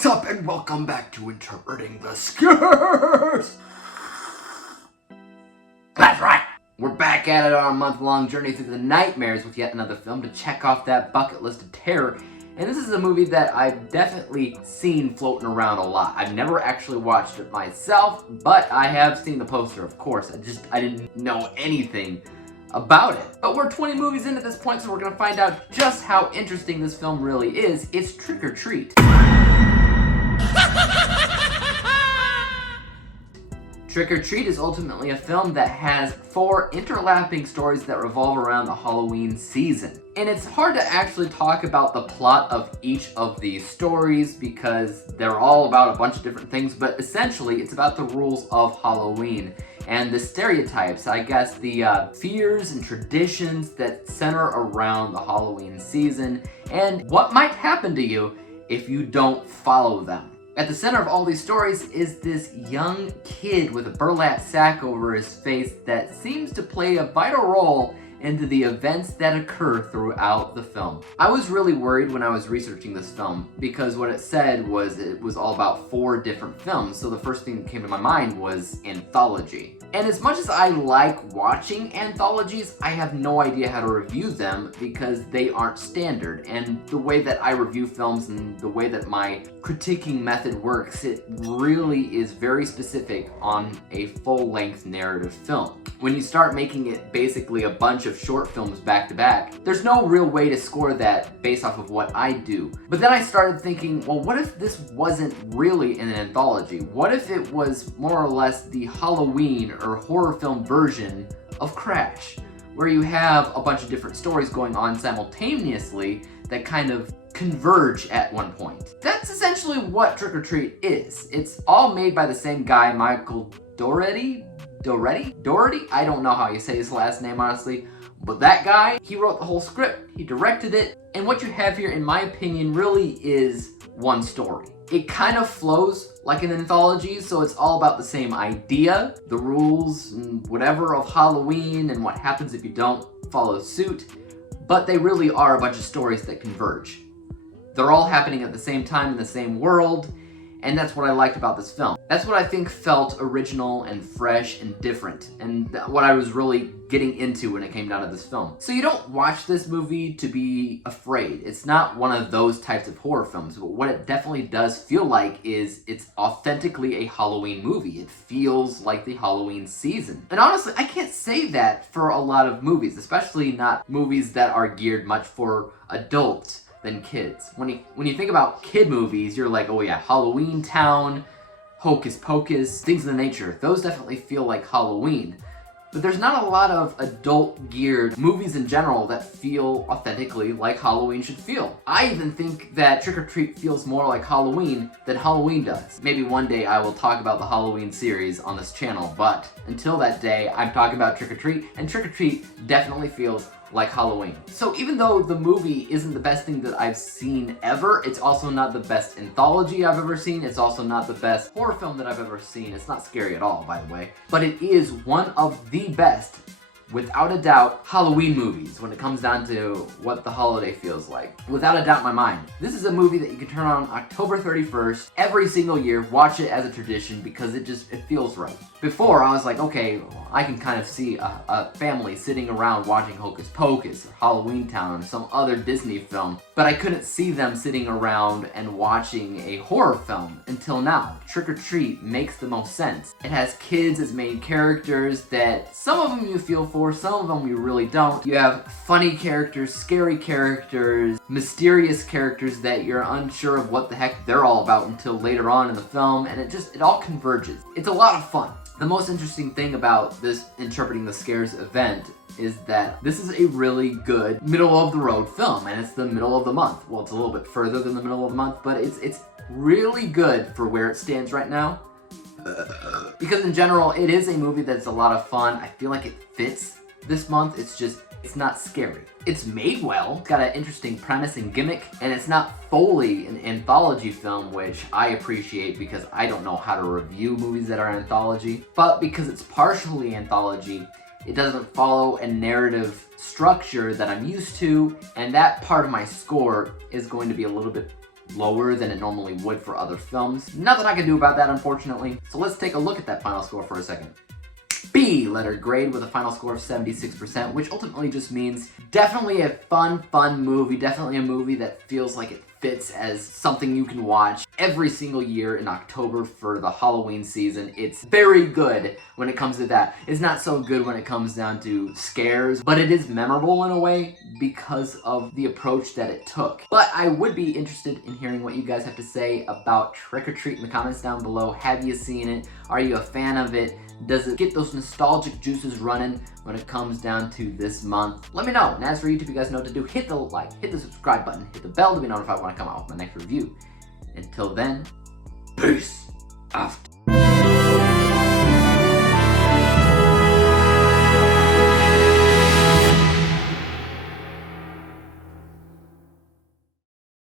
What's up, and welcome back to Interpreting the Scares! That's right! We're back at it on a month-long journey through the nightmares with yet another film to check off that bucket list of terror. And this is a movie that I've definitely seen floating around a lot. I've never actually watched it myself, but I have seen the poster, of course. I didn't know anything about it. But we're 20 movies into this point, so we're gonna find out just how interesting this film really is. It's Trick or Treat. Trick or Treat is ultimately a film that has 4 interlapping stories that revolve around the Halloween season. And it's hard to actually talk about the plot of each of these stories because they're all about a bunch of different things, but essentially it's about the rules of Halloween and the stereotypes, I guess the fears and traditions that center around the Halloween season and what might happen to you if you don't follow them. At the center of all these stories is this young kid with a burlap sack over his face that seems to play a vital role into the events that occur throughout the film. I was really worried when I was researching this film because what it said was it was all about 4 different films, so the first thing that came to my mind was anthology. And as much as I like watching anthologies, I have no idea how to review them because they aren't standard. And the way that I review films and the way that my critiquing method works, it really is very specific on a full-length narrative film. When you start making it basically a bunch of short films back to back, there's no real way to score that based off of what I do. But then I started thinking, well, what if this wasn't really an anthology? What if it was more or less the Halloween or horror film version of Crash, where you have a bunch of different stories going on simultaneously that kind of converge at one point? That's essentially what Trick or Treat is. It's all made by the same guy, Michael Dougherty? I don't know how you say his last name, honestly. But that guy, he wrote the whole script, he directed it, and what you have here, in my opinion, really is one story. It kind of flows like an anthology, so it's all about the same idea, the rules and whatever of Halloween and what happens if you don't follow suit, but they really are a bunch of stories that converge. They're all happening at the same time in the same world, and that's what I liked about this film. That's what I think felt original and fresh and different, and what I was really getting into when it came down to this film. So you don't watch this movie to be afraid. It's not one of those types of horror films, but what it definitely does feel like is it's authentically a Halloween movie. It feels like the Halloween season. And honestly, I can't say that for a lot of movies, especially not movies that are geared much for adults than kids. When you think about kid movies, you're like, oh yeah, Halloween Town, Hocus Pocus, things of the nature. Those definitely feel like Halloween. But there's not a lot of adult-geared movies in general that feel authentically like Halloween should feel. I even think that Trick or Treat feels more like Halloween than Halloween does. Maybe one day I will talk about the Halloween series on this channel, but until that day, I'm talking about Trick or Treat, and Trick or Treat definitely feels like Halloween. So even though the movie isn't the best thing that I've seen ever, it's also not the best anthology I've ever seen, it's also not the best horror film that I've ever seen. It's not scary at all, by the way. But it is one of the best, without a doubt, Halloween movies when it comes down to what the holiday feels like. Without a doubt in my mind. This is a movie that you can turn on October 31st every single year, watch it as a tradition because it feels right. Before, I was like, okay, I can kind of see a family sitting around watching Hocus Pocus or Halloween Town or some other Disney film, but I couldn't see them sitting around and watching a horror film until now. Trick or Treat makes the most sense. It has kids as main characters that some of them you feel for, some of them you really don't. You have funny characters, scary characters, mysterious characters that you're unsure of what the heck they're all about until later on in the film, and it all converges. It's a lot of fun. The most interesting thing about this Interpreting the Scares event is that this is a really good middle-of-the-road film, and it's the middle of the month. Well, it's a little bit further than the middle of the month, but it's really good for where it stands right now. Because in general, it is a movie that's a lot of fun. I feel like it fits this month. It's not scary. It's made well, it's got an interesting premise and gimmick, and it's not fully an anthology film, which I appreciate because I don't know how to review movies that are anthology. But because it's partially anthology, it doesn't follow a narrative structure that I'm used to, and that part of my score is going to be a little bit lower than it normally would for other films. Nothing I can do about that, unfortunately. So let's take a look at that final score for a second. B letter grade with a final score of 76%, which ultimately just means definitely a fun movie, definitely a movie that feels like it fits as something you can watch every single year in October for the Halloween season. It's very good when it comes to that. It's not so good when it comes down to scares, but it is memorable in a way because of the approach that it took. But I would be interested in hearing what you guys have to say about Trick or Treat in the comments down below. Have you seen it? Are you a fan of it? Does it get those nostalgic juices running when it comes down to this month? Let me know. And as for YouTube, you guys know what to do. Hit the like, hit the subscribe button, hit the bell to be notified when I come out with my next review. Until then, peace out.